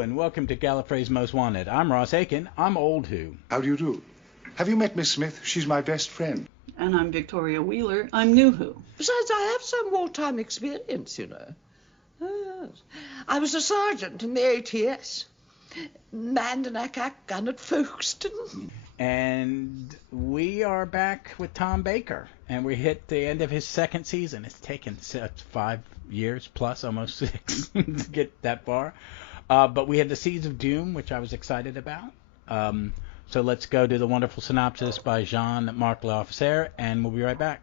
And welcome to Gallifrey's Most Wanted. I'm Ross Aiken. I'm Old Who. How do you do? Have you met Miss Smith? She's my best friend. And I'm Victoria Wheeler. I'm New Who. Besides, I have some wartime experience, you know. Yes. I was a sergeant in the ATS. Manned an ack gun at Folkestone. And we are back with Tom Baker. And we hit the end of his second season. It's taken 5 years plus, almost 6, to get that far. But we had the Seeds of Doom, which I was excited about. So let's go to the wonderful synopsis by Jean-Marc L'Officier, and we'll be right back.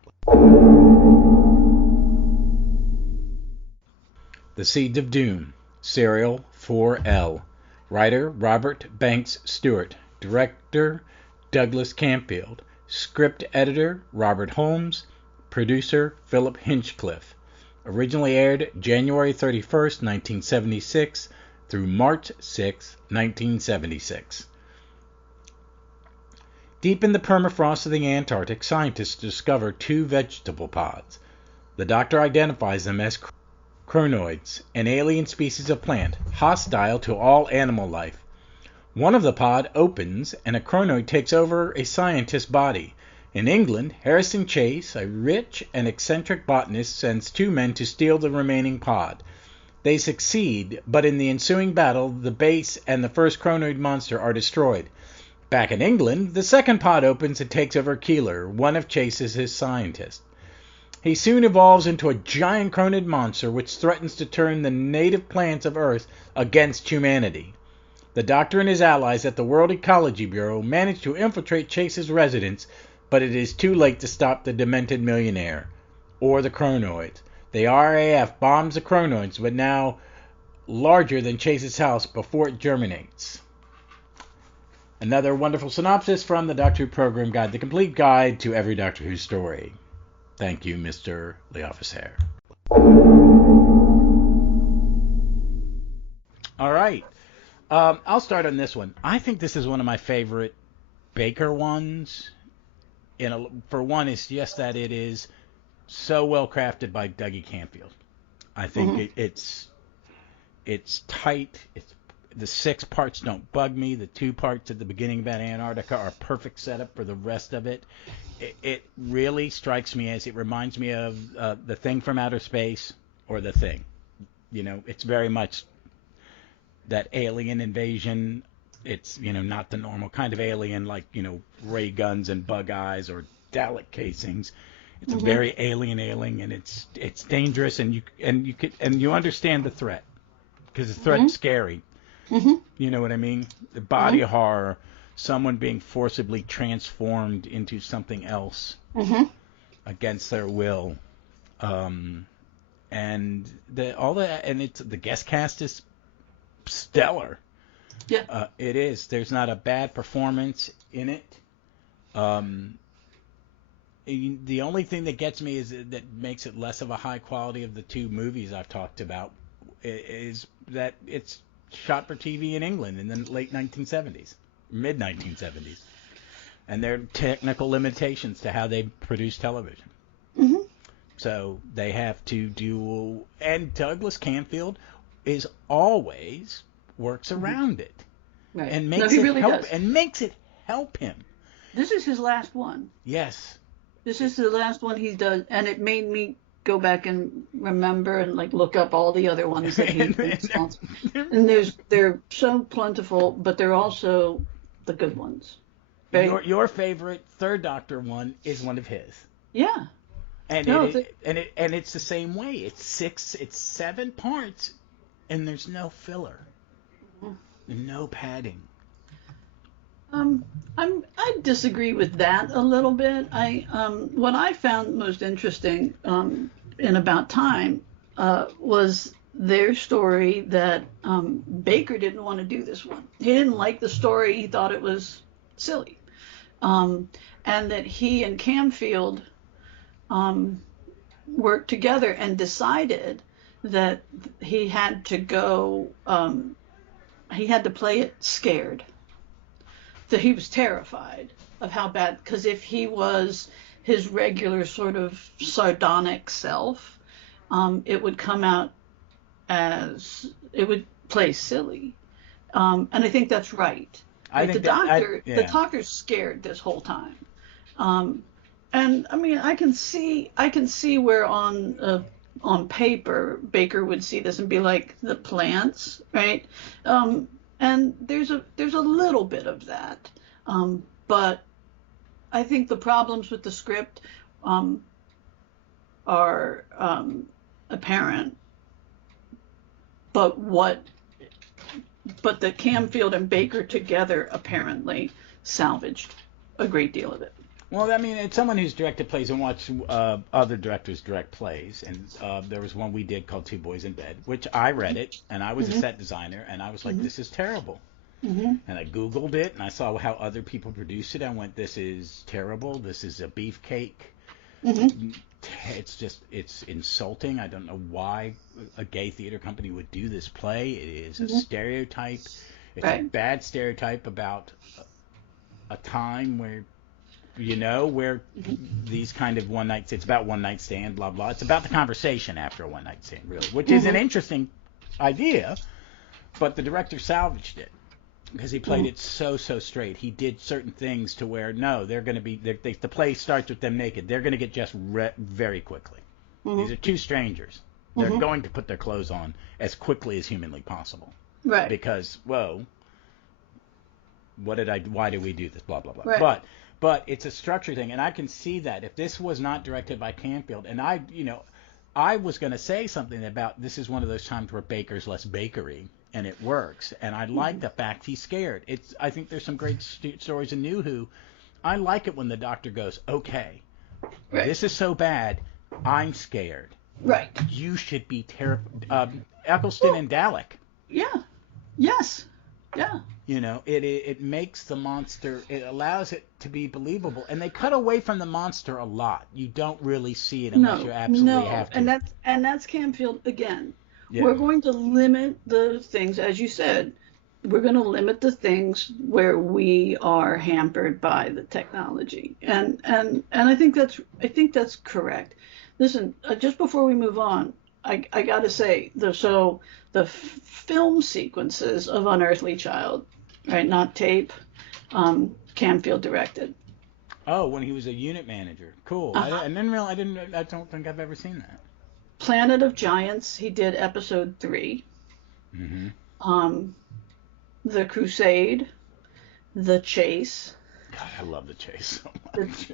The Seeds of Doom, Serial 4L. Writer Robert Banks Stewart. Director Douglas Camfield. Script editor Robert Holmes. Producer Philip Hinchcliffe. Originally aired January 31st, 1976 through March 6, 1976. Deep in the permafrost of the Antarctic, scientists discover 2 vegetable pods. The doctor identifies them as cronoids, an alien species of plant, hostile to all animal life. One of the pod opens, and a cronoid takes over a scientist's body. In England, Harrison Chase, a rich and eccentric botanist, sends 2 men to steal the remaining pod. They succeed, but in the ensuing battle, the base and the first cronoid monster are destroyed. Back in England, the second pod opens and takes over Keeler, one of Chase's scientists. He soon evolves into a giant cronoid monster which threatens to turn the native plants of Earth against humanity. The Doctor and his allies at the World Ecology Bureau manage to infiltrate Chase's residence, but it is too late to stop the demented millionaire, or the cronoids. The RAF bombs the cronoids, but now larger than Chase's house before it germinates. Another wonderful synopsis from the Doctor Who Program Guide, the complete guide to every Doctor Who story. Thank you, Mr. L'Officier. All right. I'll start on this one. I think this is one of my favorite Baker ones. For one, it's just that it is so well crafted by Dougie Camfield. I think it's tight. The 6 parts don't bug me. The 2 parts at the beginning about Antarctica are perfect setup for the rest of it. It really strikes me as it reminds me of The Thing from Outer Space or The Thing. You know, it's very much that alien invasion. It's, not the normal kind of alien like, ray guns and bug eyes or Dalek casings. It's a very alien, and it's dangerous, and you understand the threat because the threat's scary. You know what I mean? The body horror, someone being forcibly transformed into something else against their will, and the guest cast is stellar. Yeah, it is. There's not a bad performance in it. The only thing that gets me that makes it less of a high quality of the 2 movies I've talked about is that it's shot for TV in England in the late 1970s, mid 1970s, and there are technical limitations to how they produce television. So they have to do, and Douglas Camfield always works around it, right. and makes it help him. This is his last one. Yes. This is the last one he does, and it made me go back and remember and look up all the other ones that he's responsible. And they're so plentiful, but they're also the good ones. Right? Your favorite Third Doctor one is one of his. Yeah. And it's the same way. It's 7 parts, and there's no filler, no padding. I disagree with that a little bit. What I found most interesting in About Time was their story that Baker didn't want to do this one. He didn't like the story. He thought it was silly, and that he and Camfield worked together and decided that he had to go. He had to play it scared. That he was terrified of how bad, because if he was his regular sort of sardonic self, it would come out as, it would play silly. And I think that's right. I Like think the doctor's scared this whole time. And I mean, I can see where on paper Baker would see this and be like, the plants, right? And there's a little bit of that, but I think the problems with the script are apparent. But the Camfield and Baker together apparently salvaged a great deal of it. Well, I mean, it's someone who's directed plays and watched other directors direct plays, and there was one we did called Two Boys in Bed, which I read it, and I was a set designer, and I was like, this is terrible. And I Googled it, and I saw how other people produced it. I went, this is terrible. This is a beefcake. It's insulting. I don't know why a gay theater company would do this play. It is a stereotype. It's a bad stereotype about a time where these kind of it's about one night stand, blah, blah. It's about the conversation after a one night stand, really, which is an interesting idea, but the director salvaged it because he played it so straight. He did certain things to where, no, they're going to be, the play starts with them naked. They're going to get just very quickly. These are two strangers. They're going to put their clothes on as quickly as humanly possible. Right. Because, whoa, why did we do this, blah, blah, blah. Right. But it's a structure thing, and I can see that if this was not directed by Camfield, and I was going to say something about this is one of those times where Baker's less bakery, and it works, and I like the fact he's scared. I think there's some great stories in New Who. I like it when the doctor goes, okay, this is so bad, I'm scared. Right. You should be terrified. Eccleston and Dalek. Yeah. Yes. Yeah. It makes the monster, it allows it to be believable. And they cut away from the monster a lot. You don't really see it unless you absolutely have to. And that's Camfield again. Yeah. We're going to limit the things, as you said, we're going to limit the things where we are hampered by the technology. And I think that's correct. Listen, just before we move on, I got to say, the film sequences of Unearthly Child, right, not tape, Camfield directed. Oh, when he was a unit manager. Cool. I don't think I've ever seen that. Planet of Giants, he did episode 3. The Crusade, The Chase. God, I love The Chase so much.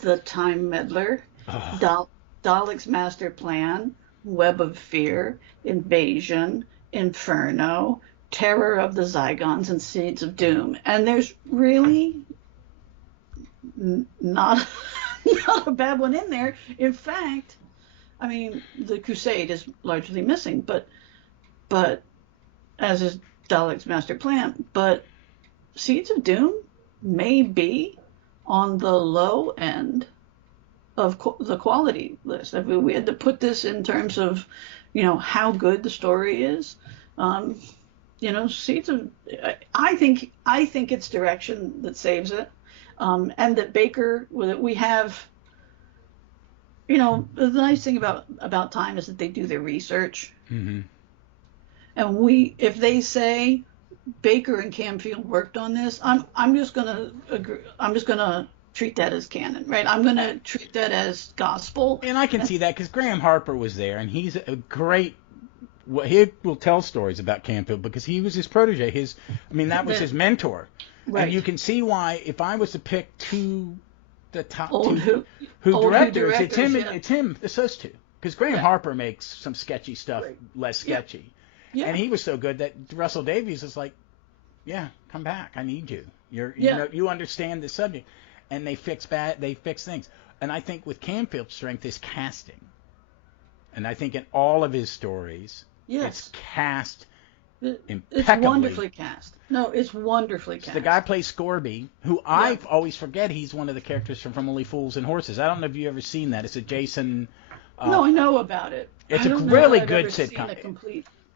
The Time Meddler, Dalek's Master Plan, Web of Fear, Invasion, Inferno, Terror of the Zygons, and Seeds of Doom. And there's really not a bad one in there. In fact, I mean, The Crusade is largely missing, but as is Dalek's Master Plan. But Seeds of Doom may be on the low end of the quality list. I mean, we had to put this in terms of, how good the story is. Seeds of, I think it's direction that saves it, and that Baker, that we have. The nice thing about Time is that they do their research, and if they say Baker and Camfield worked on this, I'm just gonna agree. I'm just gonna treat that as canon, right? I'm going to treat that as gospel. And I can see that because Graham Harper was there, and he's a great. He will tell stories about Camfield because he was his protege. That was his mentor. Right. And you can see why, if I was to pick the top two directors, it's him. It's those two. Because Graham Harper makes some sketchy stuff less sketchy. Yeah. And he was so good that Russell Davies is like, yeah, come back. I need you. You understand the subject. And they fix things. And I think with Camfield's strength is casting. And I think in all of his stories, it's cast impeccably. It's wonderfully cast. No, it's wonderfully cast. The guy plays Scorby, who I always forget he's one of the characters from Only Fools and Horses. I don't know if you've ever seen that. It's a Jason... no, I know about it. It's a really good sitcom.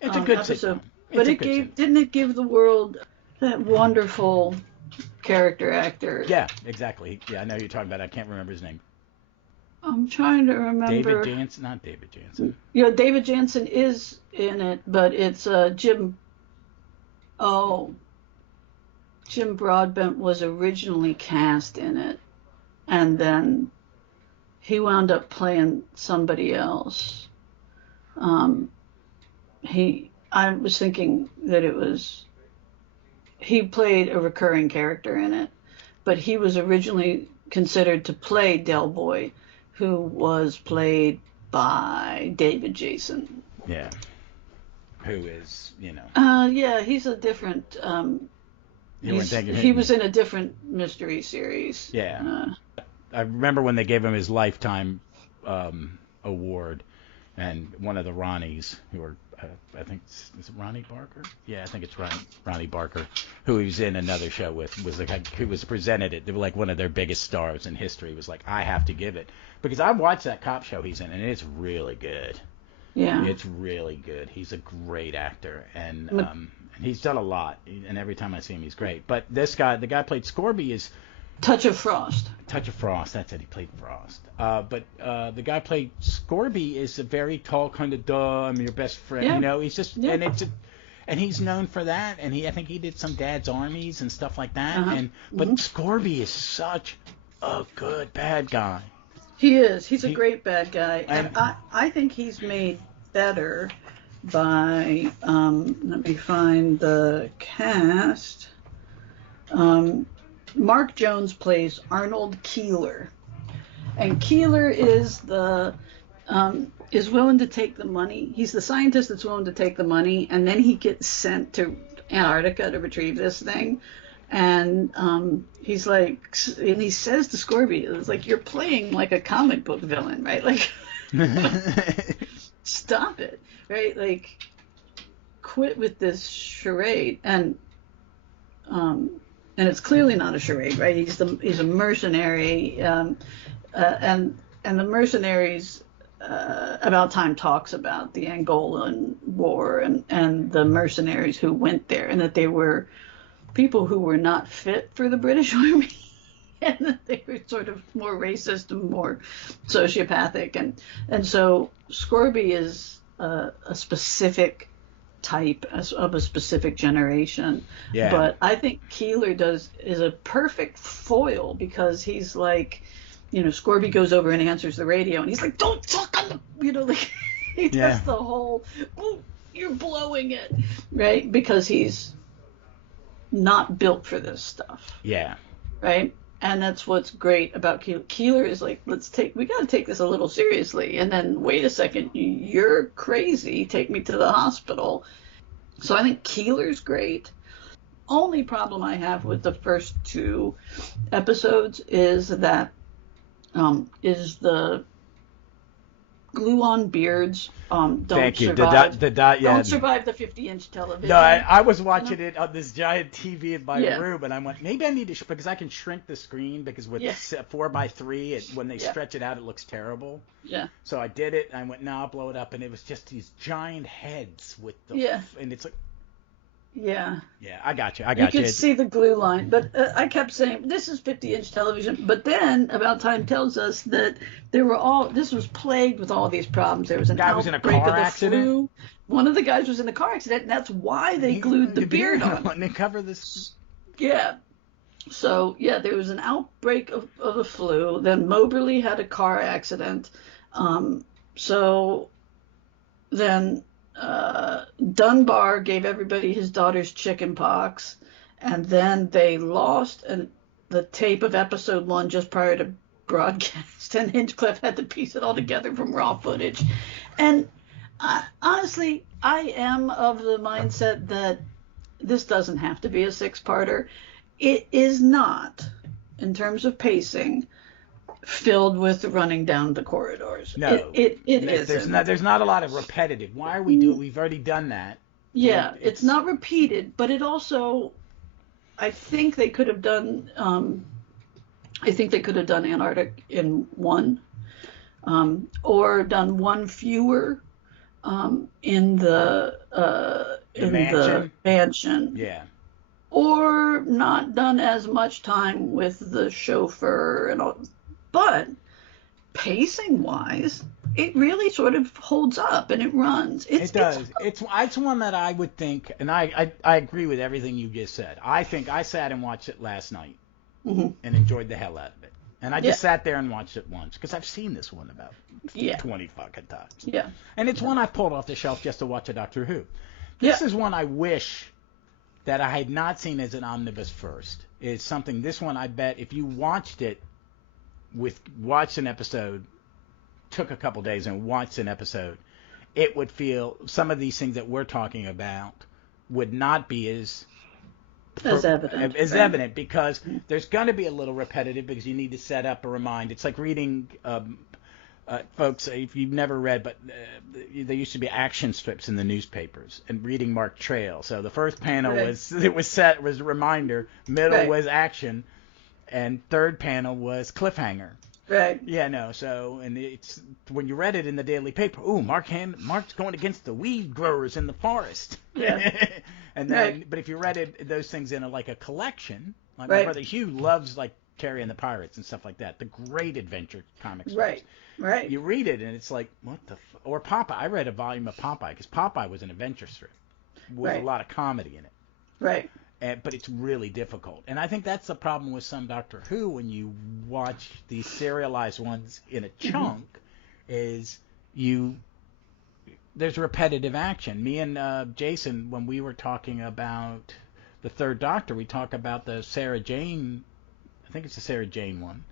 It's a good episode. But didn't it give the world that wonderful... character actor. Yeah, exactly. Yeah, I know you're talking about. I can't remember his name. I'm trying to remember. David Jansen, not David Jansen. David Jansen is in it, but it's Jim Oh, Jim Broadbent was originally cast in it, and then he wound up playing somebody else. I was thinking that he played a recurring character in it, but he was originally considered to play Del Boy, who was played by David Jason. Yeah. Who is, Yeah, he's a different. You weren't thinking he was in a different mystery series. Yeah. I remember when they gave him his Lifetime award, and one of the Ronnies, who are, I think, is it Ronnie Barker? Yeah, I think it's Ronnie Barker, who he was in another show with, was the guy who was presented it. They were like one of their biggest stars in history. Was like, I have to give it. Because I watched that cop show he's in, and it's really good. Yeah. It's really good. He's a great actor, and he's done a lot. And every time I see him, he's great. But this guy, the guy who played Scorby, is Touch of Frost. Touch of Frost. That's it. He played Frost. But the guy who played Scorby is a very tall, kind of I'm your best friend. Yeah. He's just Yeah. and he's known for that. And I think he did some Dad's Armies and stuff like that. Uh-huh. But Scorby is such a good bad guy. He is. He's a great bad guy, and I think he's made better by. Let me find the cast. Mark Jones plays Arnold Keeler, and Keeler is is willing to take the money. He's the scientist that's willing to take the money, and then he gets sent to Antarctica to retrieve this thing. And he's like, and he says to Scorby, it's like, you're playing like a comic book villain, right? Like, stop it, right? Like, quit with this charade. And it's clearly not a charade, right? He's a mercenary, and the mercenaries About Time talks about the Angolan War and the mercenaries who went there, and that they were people who were not fit for the British Army, and that they were sort of more racist and more sociopathic, and so Scorby is a specific type of a specific generation. Yeah. But I think Keeler is a perfect foil, because he's like, Scorby goes over and answers the radio, and he's like, don't talk on the, like he does the whole, oh, you're blowing it, right? Because he's not built for this stuff. Yeah. Right? And that's what's great about Keeler. Keeler is like, we got to take this a little seriously. And then, wait a second, you're crazy. Take me to the hospital. So I think Keeler's great. Only problem I have with the first two episodes is that, is the glue-on beards don't survive. Don't survive the 50-inch television. No, I was watching it on this giant TV in my room, and I went, maybe I need to, because I can shrink the screen, because with 4x3, when they stretch it out, it looks terrible. Yeah. So I did it, and I went, no, I'll blow it up, and it was just these giant heads with the, and it's like, yeah. Yeah, I got you. You could see the glue line, but I kept saying, this is 50-inch television. But then About Time tells us that this was plagued with all these problems. There was an outbreak of the flu. One of the guys was in a car accident, and that's why they glued the beard on. And they cover this. Yeah. So, there was an outbreak of the flu. Then Moberly had a car accident. So then Dunbar gave everybody his daughter's chicken pox, and then they lost the tape of episode 1 just prior to broadcast, and Hinchcliffe had to piece it all together from raw footage. And honestly, I am of the mindset that this doesn't have to be a 6-parter. It is not, in terms of pacing, filled with running down the corridors. No, it isn't. There's not a lot of repetitive. Why are we doing? We've already done that. Yeah, it's not repeated, but it also, I think they could have done. I think they could have done Antarctic in one, or done one fewer, in the mansion. Yeah. Or not done as much time with the chauffeur and all. But pacing wise, it really sort of holds up and it runs. It does. It's one that I would think, and I agree with everything you just said. I think I sat and watched it last night and enjoyed the hell out of it. And I just sat there and watched it once because I've seen this one about 20 fucking times. Yeah. And it's one I pulled off the shelf just to watch a Doctor Who. This is one I wish that I had not seen as an omnibus first. It's something, this one I bet if you watched an episode, took a couple days and watched an episode, it would feel, some of these things that we're talking about would not be as evident because there's going to be a little repetitive because you need to set up a remind. It's like reading, folks, if you've never read, but there used to be action strips in the newspapers and reading Mark Trail. So the first panel was a reminder, middle was action, and third panel was cliffhanger. Right. Yeah, no. So, and it's when you read it in the daily paper. Ooh, Mark's going against the weed growers in the forest. Yeah. And then, but if you read those things in like a collection, like my brother Hugh loves like Terry and the Pirates and stuff like that, the great adventure comics. Right. You read it and it's like, what the? Or Popeye. I read a volume of Popeye because Popeye was an adventure strip with a lot of comedy in it. Right. But it's really difficult. And I think that's the problem with some Doctor Who when you watch these serialized ones in a chunk is there's repetitive action. Me and Jason, when we were talking about the Third Doctor, we talk about the Sarah Jane, I think it's the Sarah Jane one,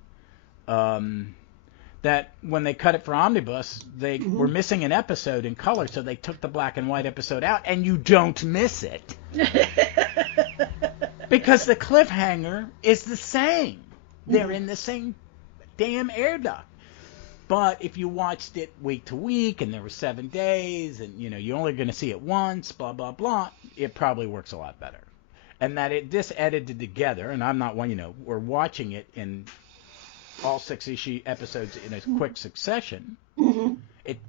that when they cut it for Omnibus, they were missing an episode in color, so they took the black and white episode out, and you don't miss it. Because the cliffhanger is the same. They're in the same damn air duct. But if you watched it week to week and there were 7 days and, you're only going to see it once, blah, blah, blah, it probably works a lot better. And that this edited together, and I'm not one, we're watching it in all 6 episodes in a quick succession, it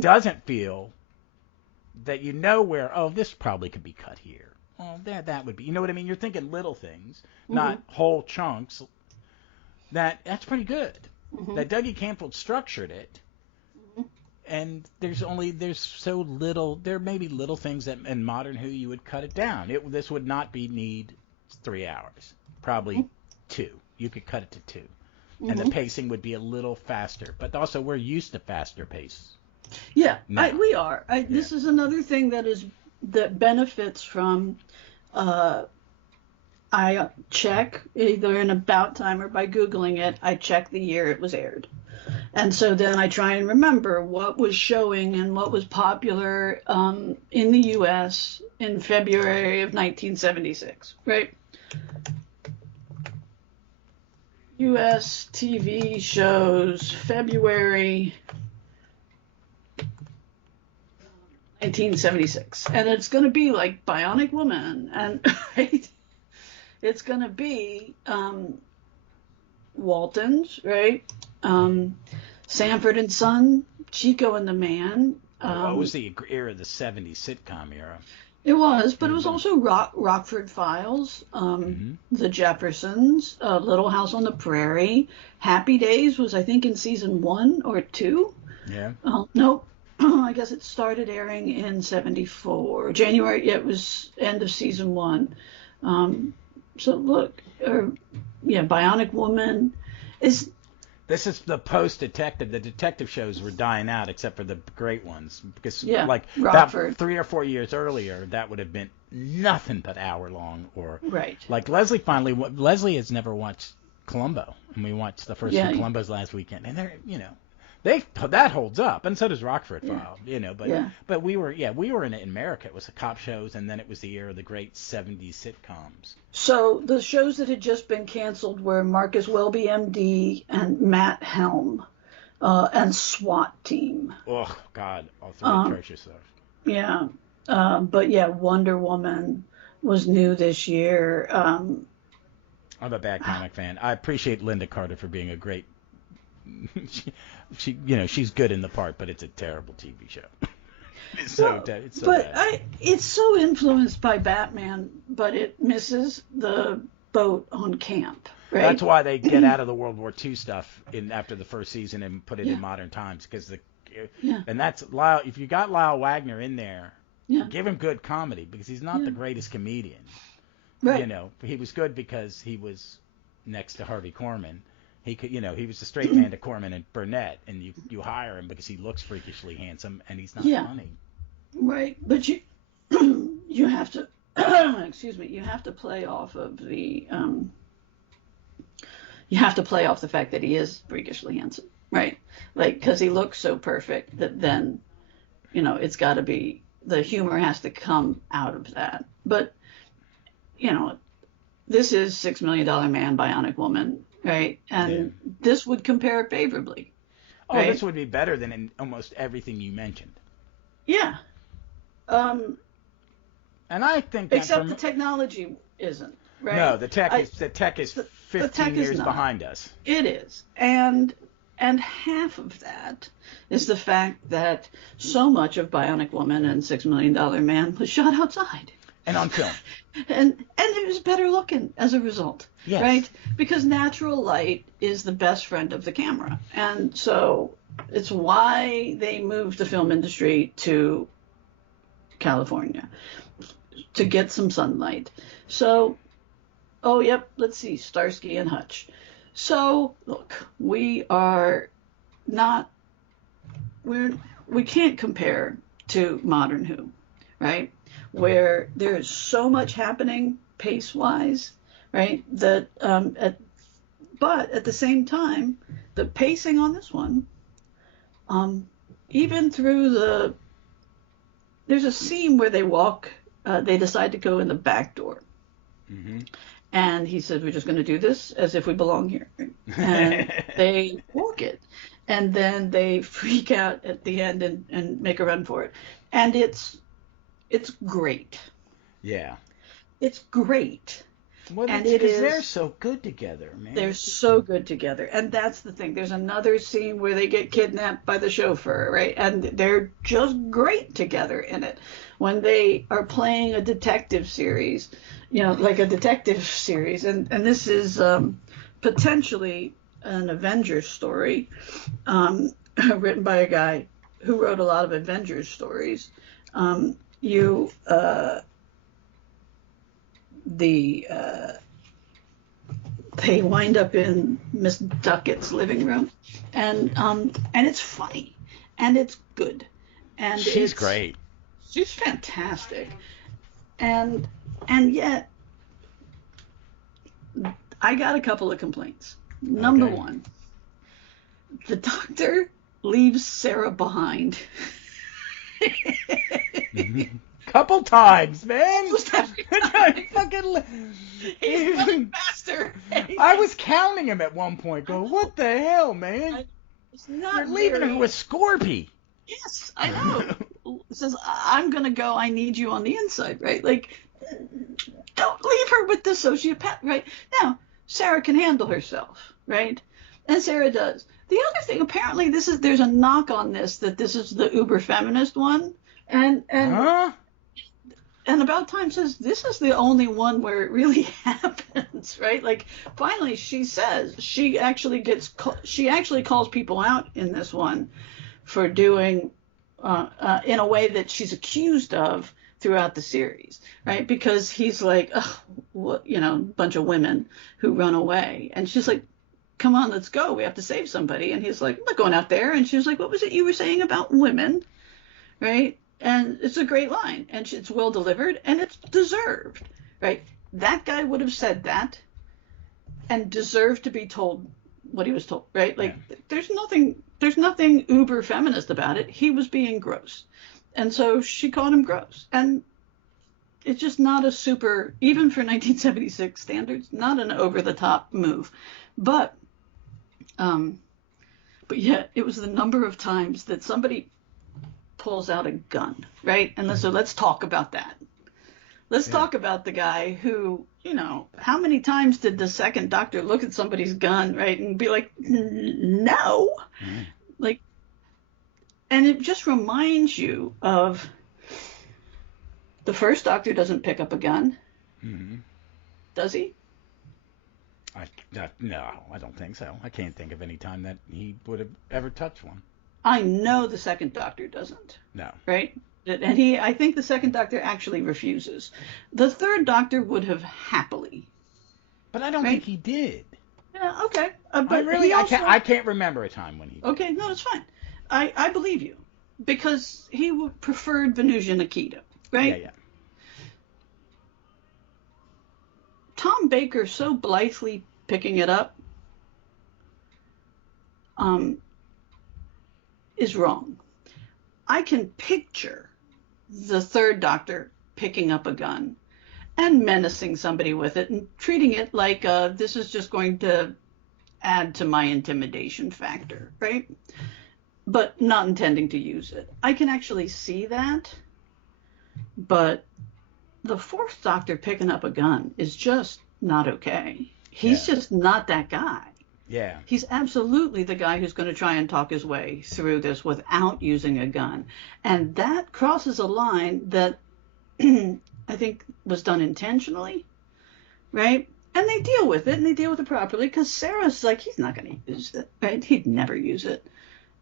doesn't feel that where, this probably could be cut here. Oh, that would be, you know what I mean? You're thinking little things, not whole chunks. That's pretty good. That Dougie Camfields structured it, and there's so little. There may be little things that in modern Who you would cut it down. This would not need 3 hours, probably 2. You could cut it to 2, and the pacing would be a little faster. But also, we're used to faster pace. Yeah, we are. This is another thing that benefits from. I check either in About Time or by Googling it. I check the year it was aired, and so then I try and remember what was showing and what was popular in the U.S. in February of 1976. Right. U.S. TV shows February 1976, and it's going to be like Bionic Woman, and it's going to be Waltons, right? Sanford and Son, Chico and the Man. It was the era of the 70s sitcom era. It was, but it was also Rockford Files, The Jeffersons, Little House on the Prairie. Happy Days was, I think, in season 1 or 2. Yeah. Nope. I guess it started airing in 74. January, it was end of season 1. So look, Bionic Woman is... This is the post-detective. The detective shows were dying out except for the great ones. Because about 3 or 4 years earlier, that would have been nothing but hour-long. Right. Like Leslie has never watched Columbo. And we watched the first 2 Columbos last weekend. And they're, that holds up, and so does Rockford File, But we were in America. It was the cop shows, and then it was the era of the great 70s sitcoms. So the shows that had just been canceled were Marcus Welby, MD, and Matt Helm, and SWAT Team. Oh God, all 3 atrocious stuff. Yeah, but Wonder Woman was new this year. I'm a bad comic fan. I appreciate Linda Carter for being a great. She's good in the part, but it's a terrible TV show. It's so bad. It's so influenced by Batman, but it misses the boat on camp, Right? That's why they get out of the World War II stuff after the first season and put it in modern times, because and that's Lyle. If you got Lyle Wagner in there, give him good comedy, because he's not the greatest comedian. Right. You know, he was good because he was next to Harvey Korman. He could, he was the straight man to Korman and Burnett, and you hire him because he looks freakishly handsome and he's not funny. Right, but you you have to excuse me, you have to play off of the you have to play off the fact that he is freakishly handsome, right? Like, because he looks so perfect that then, it's got to be, the humor has to come out of that. But, this is $6 Million Man, Bionic Woman, right? And this would compare favorably. Oh, right? This would be better than in almost everything you mentioned. Yeah. And I think that except the technology isn't, right? No, the tech is 15 years behind us. It is. And half of that is the fact that so much of Bionic Woman and $6 Million Man was shot outside. And on film. and it was better looking as a result. Yes. Right? Because natural light is the best friend of the camera. And so it's why they moved the film industry to California, to get some sunlight. So, let's see, Starsky and Hutch. So, look, we can't compare to Modern Who, right? Where there's so much happening pace-wise, right? That, but at the same time, the pacing on this one, even through there's a scene where they decide to go in the back door. Mm-hmm. And he said, we're just going to do this as if we belong here. And they walk it. And then they freak out at the end and make a run for it. And it's great. Yeah. It's great. Well, and because they're so good together, man. They're so good together. And that's the thing. There's another scene where they get kidnapped by the chauffeur, right? And they're just great together in it. When they are playing a detective series, like a detective series, and this is potentially an Avengers story, written by a guy who wrote a lot of Avengers stories. They wind up in Miss Duckett's living room, and it's funny, and it's good, and she's great. She's fantastic, and yet I got a couple of complaints. Number one, the doctor leaves Sarah behind. Mm-hmm. Couple times, man. He's the master. I was counting him at one point. Go, what the hell, man? You're leaving her with Scorpy. Yes, I know. It says, I'm gonna go. I need you on the inside, right? Like, don't leave her with the sociopath, right? Now, Sarah can handle herself, right? And Sarah does. The other thing, apparently, there's a knock on this, that this is the uber feminist one, and About Time says this is the only one where it really happens, right? Like, finally, she says she actually calls people out in this one for doing in a way that she's accused of throughout the series, right? Because he's like, a bunch of women who run away, and she's like, come on, let's go. We have to save somebody. And he's like, I'm not going out there. And she's like, what was it you were saying about women? Right? And it's a great line. And it's well delivered. And it's deserved. Right? That guy would have said that and deserved to be told what he was told. Right? Like, there's nothing uber feminist about it. He was being gross. And so she called him gross. And it's just not a super, even for 1976 standards, not an over-the-top move. But yeah, it was the number of times that somebody pulls out a gun, right? And so let's talk about that. Let's talk about the guy who, how many times did the second doctor look at somebody's gun, right, and be like, no? Mm. Like, and it just reminds you of the first doctor doesn't pick up a gun, does he? No, I don't think so. I can't think of any time that he would have ever touched one. I know the second Doctor doesn't. No. Right? And I think the second Doctor actually refuses. The third Doctor would have happily. But I don't think he did. Yeah, okay. But I can't remember a time when he did. Okay, no, it's fine. I believe you. Because he preferred Venusian Akita, right? Yeah. Tom Baker so blithely picking it up is wrong. I can picture the third Doctor picking up a gun and menacing somebody with it and treating it like this is just going to add to my intimidation factor, right? But not intending to use it. I can actually see that, but the fourth Doctor picking up a gun is just not okay. He's just not that guy. Yeah. He's absolutely the guy who's going to try and talk his way through this without using a gun. And that crosses a line that I think was done intentionally, right? And they deal with it, and they deal with it properly, because Sarah's like, he's not going to use it, right? He'd never use it.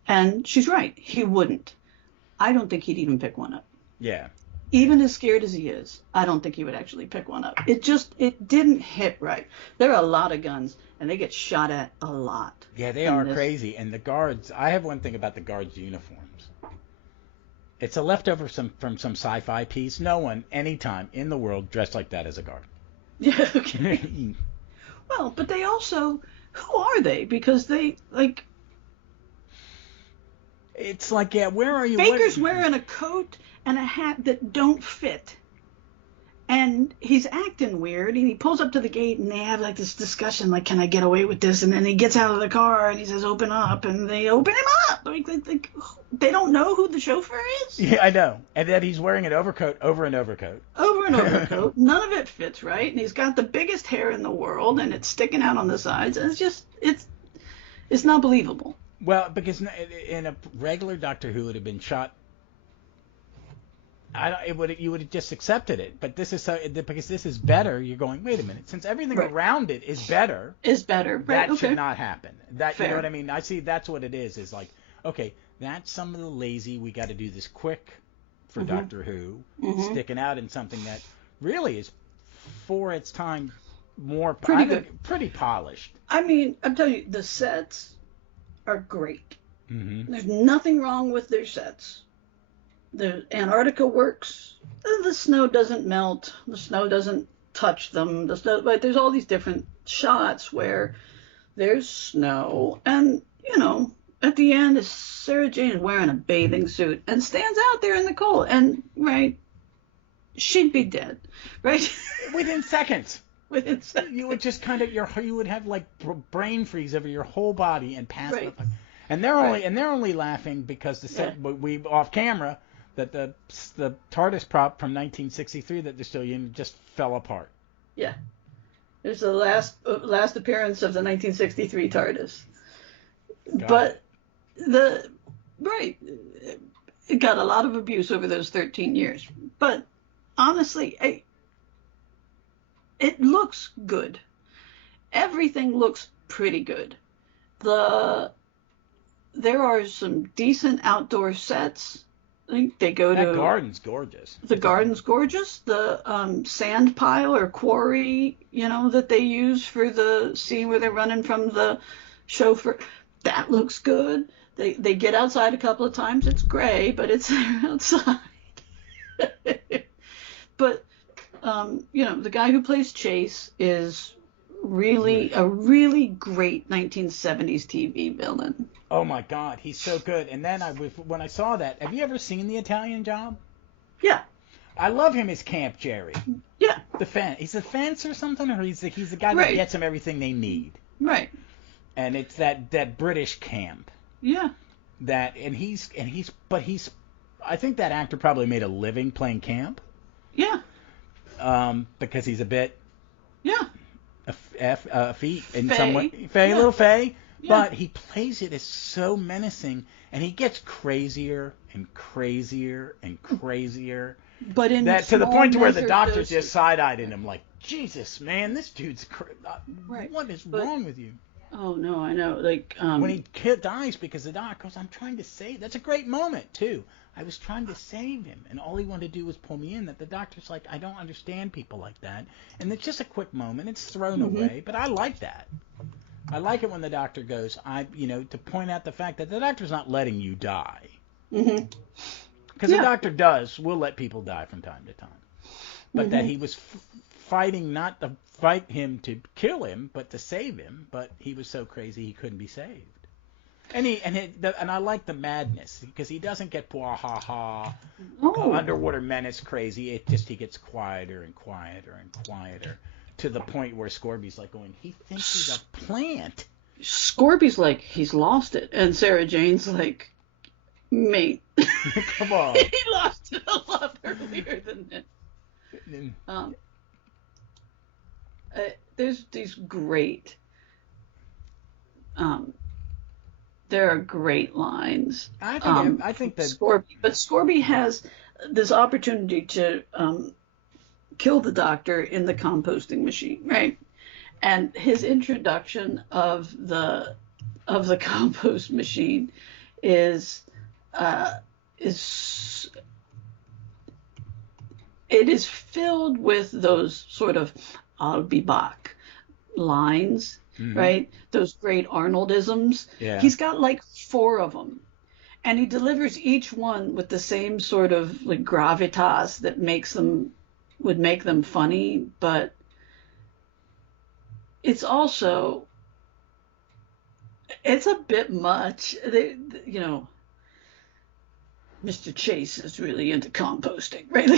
And she's right. He wouldn't. I don't think he'd even pick one up. Yeah. Even as scared as he is, I don't think he would actually pick one up. It didn't hit right. There are a lot of guns, and they get shot at a lot. Yeah, they are crazy. And the guards, I have one thing about the guards' uniforms. It's a leftover from some sci-fi piece. No one, anytime in the world, dressed like that as a guard. Yeah, okay. Well, but they also, who are they? Because they, like... It's like, yeah, where are you? Baker's wearing a coat and a hat that don't fit. And he's acting weird, and he pulls up to the gate, and they have like this discussion, like, can I get away with this? And then he gets out of the car, and he says, open up, and they open him up. Like, they don't know who the chauffeur is? Yeah, I know. And then he's wearing an overcoat over an overcoat. Over an overcoat. None of it fits right, and he's got the biggest hair in the world, and it's sticking out on the sides, and it's not believable. Well, because in a regular Doctor Who would have been shot, you would have just accepted it. But this is because this is better. You're going, wait a minute, since everything around it is better. Right, that should not happen. That Fair. You know what I mean? I see that's what it is. Is like, okay, that's some of the lazy. We got to do this quick for Doctor Who, sticking out in something that really is for its time more pretty polished. I mean, I'm telling you, the sets are great. There's nothing wrong with their sets. The Antarctica works. The snow doesn't melt. The snow doesn't touch them. But there's all these different shots where there's snow, and at the end, Sarah Jane is wearing a bathing suit and stands out there in the cold, and she'd be dead, right? Within seconds. Within seconds. You would just you would have like brain freeze over your whole body and pass out. And they're only laughing because we off camera that the TARDIS prop from 1963 that they're still using just fell apart. Yeah. There's the last appearance of the 1963 TARDIS. It got a lot of abuse over those 13 years. But honestly, it looks good. Everything looks pretty good. There are some decent outdoor sets. I think they go to... That garden's gorgeous. The garden's gorgeous. The sand pile or quarry, that they use for the scene where they're running from the chauffeur, that looks good. They get outside a couple of times. It's gray, but it's outside. But, the guy who plays Chase is really a really great 1970s TV villain. Oh my God, he's so good. And then when I saw that, have you ever seen The Italian Job? Yeah. I love him as Camp Jerry. Yeah. He's the fence or something, or he's the guy that gets them everything they need. Right. And it's that British camp. Yeah. I think that actor probably made a living playing Camp. Yeah. Because he's a bit. Yeah. Feet in some way. Little Fey. Yeah. But he plays it as so menacing, and he gets crazier and crazier and crazier. But in that to the point to where the doctor doses. just side-eyed him like, Jesus, man, this dude's Right. what is But- wrong with you? Oh no, I know. Like When he dies because the doc goes, I'm trying to save. That's a great moment too. I was trying to save him, and all he wanted to do was pull me in. That the doctor's like, I don't understand people like that, and it's just a quick moment. It's thrown away, but I like that. I like it when the doctor goes, to point out the fact that the doctor's not letting you die. Mm-hmm. Because the doctor will let people die from time to time. But that he was fighting not to fight him to kill him, but to save him. But he was so crazy he couldn't be saved. And I like the madness because he doesn't get underwater menace crazy. He gets quieter and quieter and quieter to the point where Scorby's like going, he thinks he's a plant. Scorby's like, he's lost it, and Sarah Jane's like, mate, come on, he lost it a lot earlier than this. There's these great. There are great lines. I think that Scorby has this opportunity to kill the doctor in the composting machine, right? And his introduction of the compost machine is it is filled with those sort of I'll be back lines. Mm-hmm. Right? Those great Arnoldisms. Yeah. He's got like 4 of them. And he delivers each one with the same sort of like gravitas that would make them funny, but it's also it's a bit much. Mr. Chase is really into composting, right?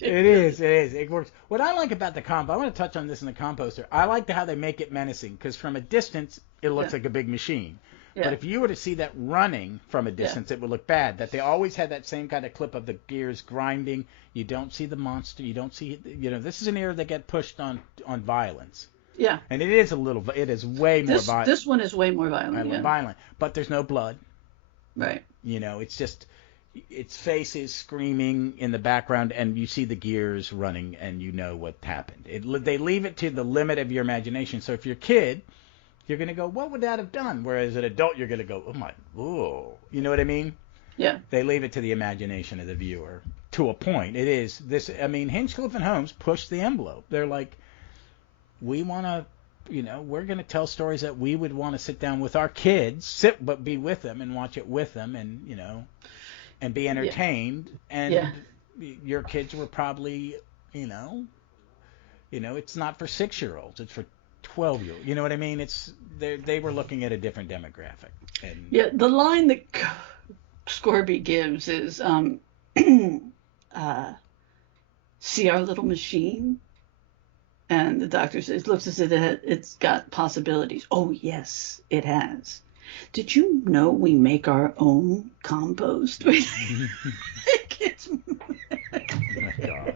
It is. It works. What I like about the I want to touch on this in the composter. I like how they make it menacing because from a distance it looks like a big machine. Yeah. But if you were to see that running from a distance, it would look bad. That they always had that same kind of clip of the gears grinding. You don't see the monster. You don't see. This is an era that get pushed on violence. Yeah. And it is way more violent. This one is way more violent. Violent. But there's no blood. Right. It's just. Its face is screaming in the background, and you see the gears running, and you know what happened. They leave it to the limit of your imagination. So if you're a kid, you're going to go, what would that have done? Whereas an adult, you're going to go, oh. You know what I mean? Yeah. They leave it to the imagination of the viewer to a point. It is this. I mean, Hinchcliffe and Holmes pushed the envelope. They're like, we want to. We're going to tell stories that we would want to sit down with our kids, but be with them and watch it with them, and and be entertained, and your kids were probably, it's not for 6-year-olds, it's for 12-year-olds. You know what I mean? They were looking at a different demographic. And the line that Scorby gives is, see our little machine? And the doctor looks as if it's got possibilities. Oh, yes, it has. Did you know we make our own compost? Oh my God.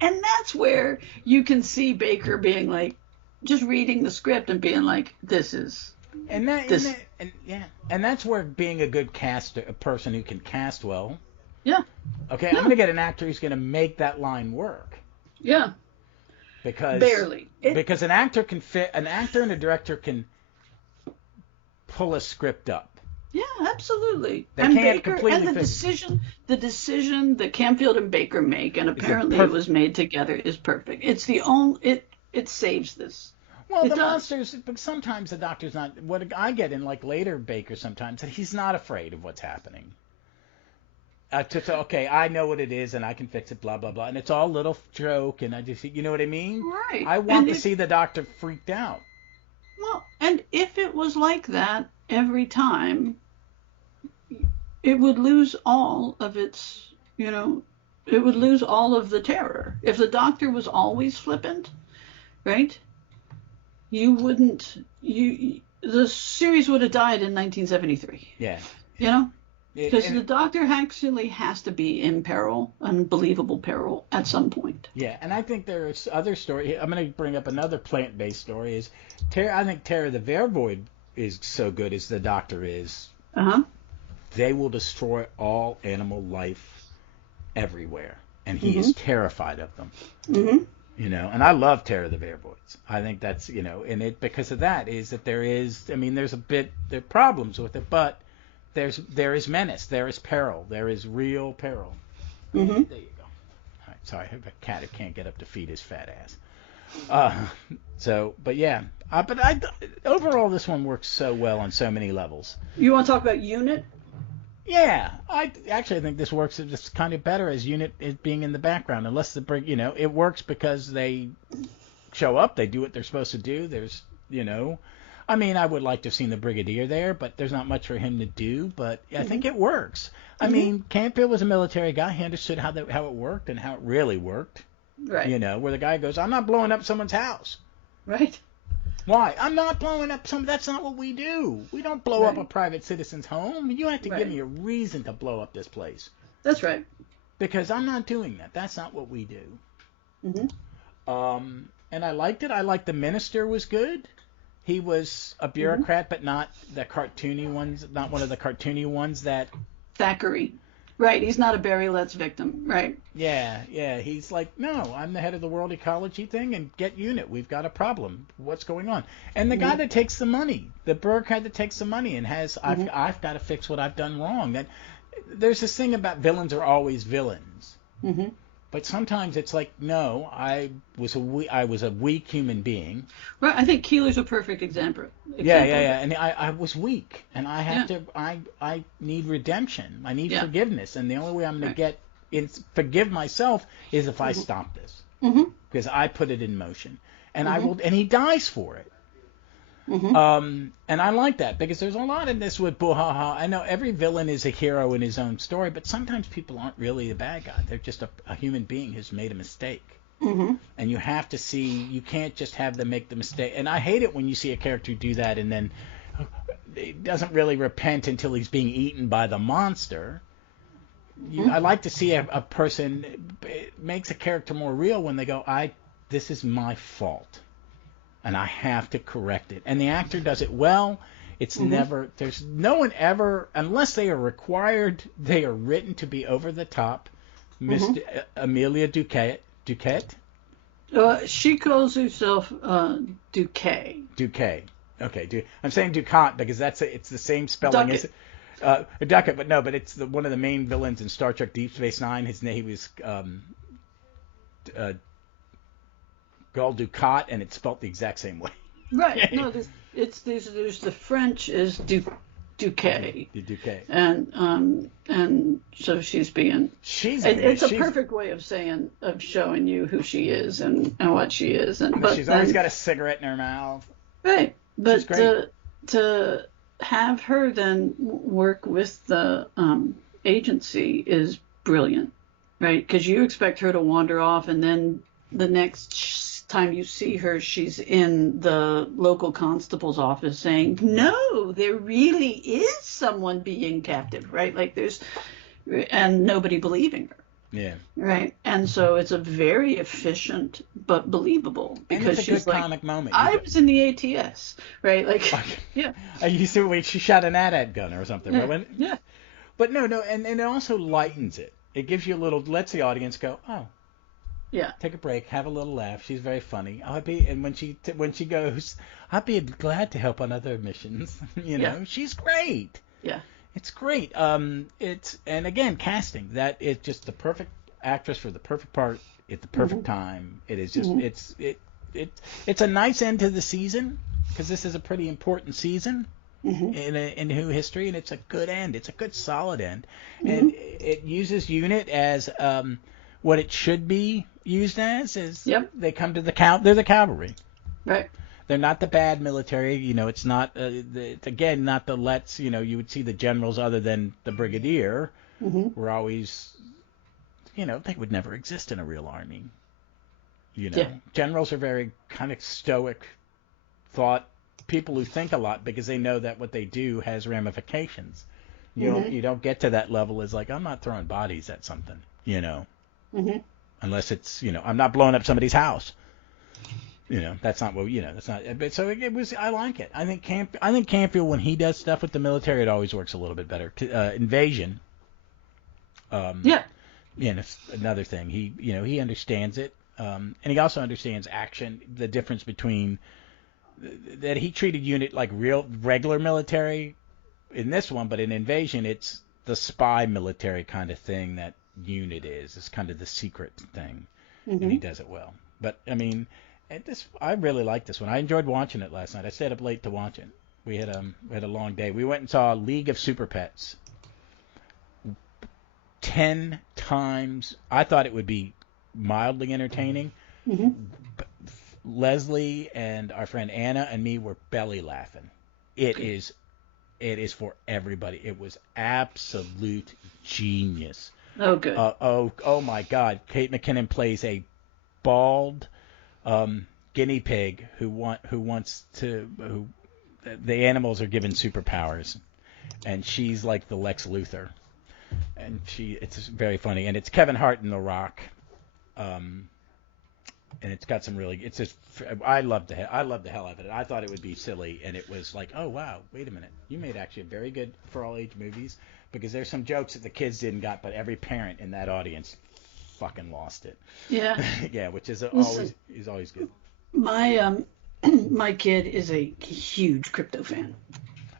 And that's where you can see Baker being like, just reading the script and being like, this is. And that's where being a good caster, a person who can cast well. Yeah. Okay, I'm going to get an actor who's going to make that line work. Yeah. Because barely. Because an actor and a director can pull a script up. Yeah, absolutely. They can't completely the decision that Camfield and Baker make, and apparently it was made together, is perfect. It's the only it saves this. Well, monsters, but sometimes the doctor's not. What I get in like later Baker sometimes that he's not afraid of what's happening. Okay, I know what it is and I can fix it, blah blah blah, and it's all little joke, and I just, you know what I mean? Right. I want to see the doctor freaked out. Well, and if it was like that every time, it would lose all of its, it would lose all of the terror. If the doctor was always flippant, right? The series would have died in 1973. Yeah. Because the doctor actually has to be in peril, unbelievable peril, at some point. Yeah, and I think there's other story. I'm going to bring up another plant-based story. I think Terror the Vervoid is so good as the doctor is. Uh-huh. they will destroy all animal life everywhere, and he is terrified of them. And I love Terror the Bear Boys. I think that's, and it, because of that, is that there are problems with it, but there is menace, there is peril, there is real peril. There you go. All right, sorry, I have a cat who can't get up to feed his fat ass. Overall, this one works so well on so many levels. You want to talk about Unit? Yeah, I actually think this works just kind of better as Unit is being in the background, unless it works because they show up, they do what they're supposed to do. There's, I mean, I would like to have seen the Brigadier there, but there's not much for him to do. But I think it works. I mean, Camfield was a military guy. He understood how it worked and how it really worked. Right. Where the guy goes, I'm not blowing up someone's house. Right. Why? I'm not blowing up that's not what we do. We don't blow up a private citizen's home. You have to give me a reason to blow up this place. That's right. Because I'm not doing that. That's not what we do. And I liked it. I liked the minister was good. He was a bureaucrat, but not the cartoony ones, not one of the cartoony ones that... Thackeray. Right, he's not a Barry Letts victim, right? Yeah, he's like, no, I'm the head of the world ecology thing, and get Unit. We've got a problem. What's going on? And the guy that takes the money, the bureaucrat that takes the money and has, I've got to fix what I've done wrong. That there's this thing about villains are always villains. But sometimes it's like, no, I was a weak human being. Right, I think Keeler's a perfect example. Yeah. And I was weak, and I have to. I need redemption. I need forgiveness, and the only way I'm going to forgive myself is if I stop this, because I put it in motion, and I will. And he dies for it. And I like that because there's a lot in this with Buhaha. I know every villain is a hero in his own story, but sometimes people aren't really the bad guy. They're just a human being who's made a mistake. And you have to see, you can't just have them make the mistake. And I hate it when you see a character do that and then he doesn't really repent until he's being eaten by the monster. I like to see a person, it makes a character more real when they go, this is my fault. And I have to correct it. And the actor does it well. It's never, there's no one ever, unless they are required, they are written to be over the top. Mr. Amelia Duquette. She calls herself Duquet. Duquet. Okay. I'm saying Ducat because it's the same spelling as Duckett, but no, but it's one of the main villains in Star Trek Deep Space Nine. His name was called Ducat, and it's spelled the exact same way. Right. No, there's the French is Duquet. Duquet. And so she's being. It's a perfect way of showing you who she is and what she is, but she's always got a cigarette in her mouth. Right. But to have her then work with the agency is brilliant, right? Because you expect her to wander off, and then the next time you see her, she's in the local constable's office saying, no, there really is someone being captive, right? And nobody believing her. Yeah. Right. And so it's a very efficient but believable, because and it's a she's good like, comic moment. I was in the ATS, right? Yeah. You see when she shot an AT-AT gun or something. Yeah. Right? Yeah. But no, and it also lightens it. It gives you lets the audience go, oh. Yeah. Take a break, have a little laugh. She's very funny. And when she goes, I'd be glad to help on other missions. She's great. Yeah. It's great. And again, casting. That is just the perfect actress for the perfect part at the perfect time. It is just it's a nice end to the season, because this is a pretty important season in Who history, and it's a good end. It's a good solid end, and it uses Unit as what it should be used as. They come to they're the cavalry. Right. They're not the bad military. It's not, it's again, not the Letts, you would see the generals other than the brigadier were always, they would never exist in a real army. Generals are very kind of stoic people who think a lot, because they know that what they do has ramifications. You don't get to that level as like, I'm not throwing bodies at something, unless it's, I'm not blowing up somebody's house. That's not what that's not. But so it was. I like it. I think Camfield, when he does stuff with the military, it always works a little bit better. Invasion. Yeah. It's another thing. He understands it, and he also understands action. The difference between that he treated unit like regular military in this one, but in Invasion, it's the spy military kind of thing that unit is. It's kind of the secret thing, and he does it well. But I mean, I really like this one. I enjoyed watching it last night. I stayed up late to watch it. We had a long day. We went and saw League of Super Pets 10 times. I thought it would be mildly entertaining. Leslie and our friend Anna and me were belly laughing. It is for everybody. It was absolute genius. Oh, good. Oh my God. Kate McKinnon plays a bald guinea pig who the animals are given superpowers, and she's like the Lex Luthor, and it's very funny, and it's Kevin Hart in The Rock, and it's got some really, I loved the hell out of it. I thought it would be silly, and it was like, oh wow, wait a minute, you made actually a very good for all age movies, because there's some jokes that the kids didn't got, but every parent in that audience fucking lost it. Yeah. Yeah, which is always good. My my kid is a huge crypto fan.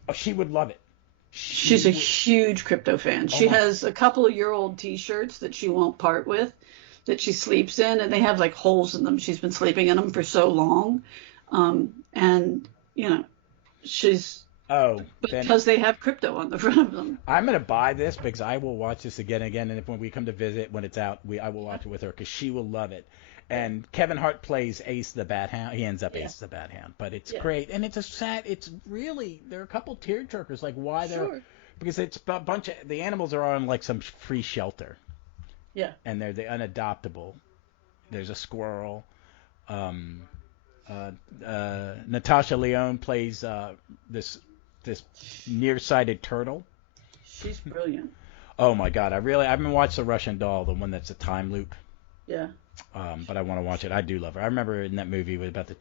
Oh, she would love it. She's a huge crypto fan. She has a couple of year-old T-shirts that she won't part with, that she sleeps in, and they have like holes in them. She's been sleeping in them for so long, and she's because they have crypto on the front of them. I'm gonna buy this because I will watch this again and again, and when we come to visit, when it's out, I will watch it with her because she will love it. And Kevin Hart plays Ace the Bat Hound. He ends up Ace the Bat Hound, but it's great, and it's really, there are a couple tearjerkers, like why they're, because it's a bunch of, the animals are on like some free shelter. Yeah. And they're the unadoptable. There's a squirrel. Natasha Lyonne plays this nearsighted turtle. She's brilliant. Oh my God, I've been watching The Russian Doll, the one that's a time loop. Yeah. But I want to watch it. I do love her. I remember in that movie about the